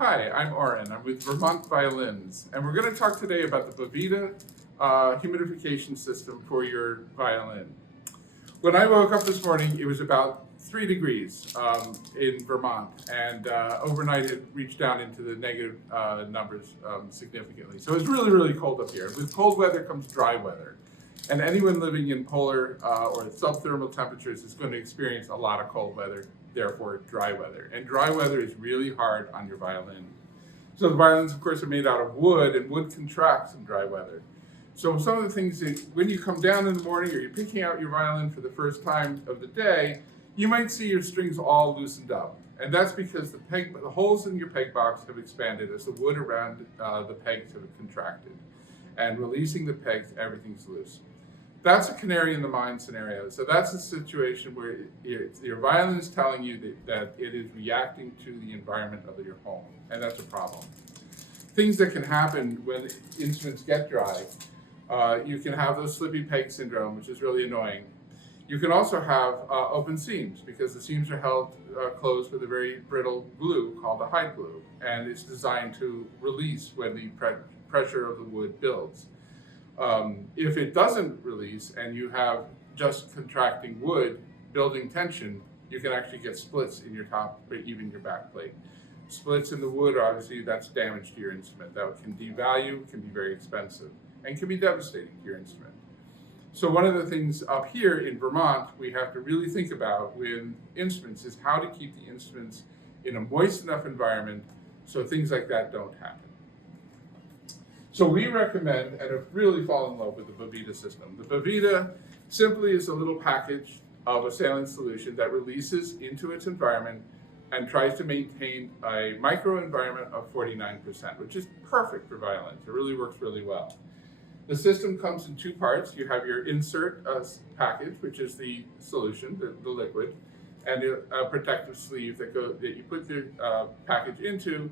Hi, I'm Oren. I'm with Vermont Violins, and we're going to talk today about the Boveda humidification system for your violin. When I woke up this morning, it was about 3 degrees in Vermont, and overnight it reached down into the negative numbers significantly. So it's really, really cold up here. With cold weather comes dry weather, and anyone living in polar or subthermal temperatures is going to experience a lot of cold weather, therefore dry weather. And dry weather is really hard on your violin. So the violins, of course, are made out of wood, and wood contracts in dry weather. So some of the things that when you come down in the morning or you're picking out your violin for the first time of the day, you might see your strings all loosened up. And that's because the holes in your peg box have expanded as the wood around the pegs have contracted. And releasing the pegs, everything's loose. That's a canary in the mine scenario. So that's a situation where your violin is telling you that it is reacting to the environment of your home, and that's a problem. Things that can happen when instruments get dry, you can have those slippy peg syndrome, which is really annoying. You can also have open seams because the seams are held closed with a very brittle glue called the hide glue, and it's designed to release when the pressure of the wood builds. If it doesn't release and you have just contracting wood building tension, you can actually get splits in your top or even your back plate. Splits in the wood, obviously, that's damage to your instrument. That can devalue, can be very expensive, and can be devastating to your instrument. So one of the things up here in Vermont we have to really think about with instruments is how to keep the instruments in a moist enough environment so things like that don't happen. So we recommend and have really fallen in love with the Boveda system. The Boveda simply is a little package of a saline solution that releases into its environment and tries to maintain a microenvironment of 49%, which is perfect for violins. It really works really well. The system comes in 2 parts. You have your insert package, which is the solution, the liquid, and a protective sleeve that you put the package into,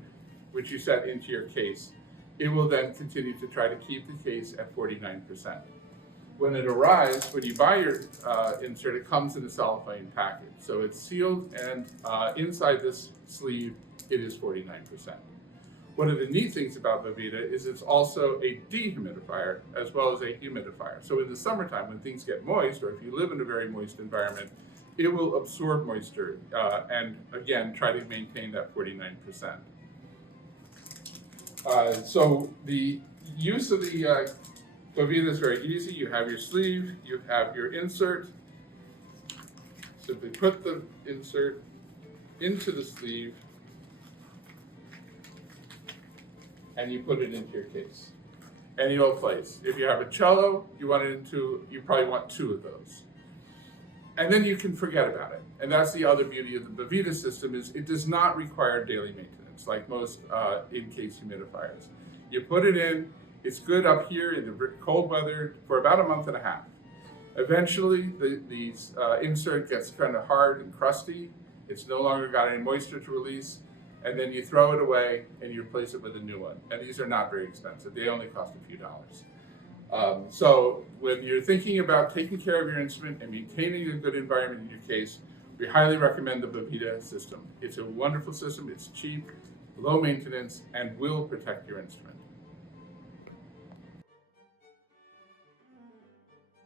which you set into your case. It will then continue to try to keep the case at 49%. When it arrives, when you buy your insert, it comes in a cellophane package. So it's sealed, and inside this sleeve, it is 49%. One of the neat things about Boveda is it's also a dehumidifier as well as a humidifier. So in the summertime, when things get moist, or if you live in a very moist environment, it will absorb moisture and again, try to maintain that 49%. So the use of the Boveda is very easy. You have your sleeve, you have your insert. Simply put the insert into the sleeve and you put it into your case. Any old place. If you have a cello, you probably want 2 of those. And then you can forget about it. And that's the other beauty of the Boveda system is it does not require daily maintenance like most in-case humidifiers. You put it in, it's good up here in the cold weather for about a month and a half. Eventually, the insert gets kind of hard and crusty. It's no longer got any moisture to release. And then you throw it away and you replace it with a new one. And these are not very expensive. They only cost a few dollars. So when you're thinking about taking care of your instrument and maintaining a good environment in your case, we highly recommend the Boveda system. It's a wonderful system, it's cheap, low maintenance, and will protect your instrument.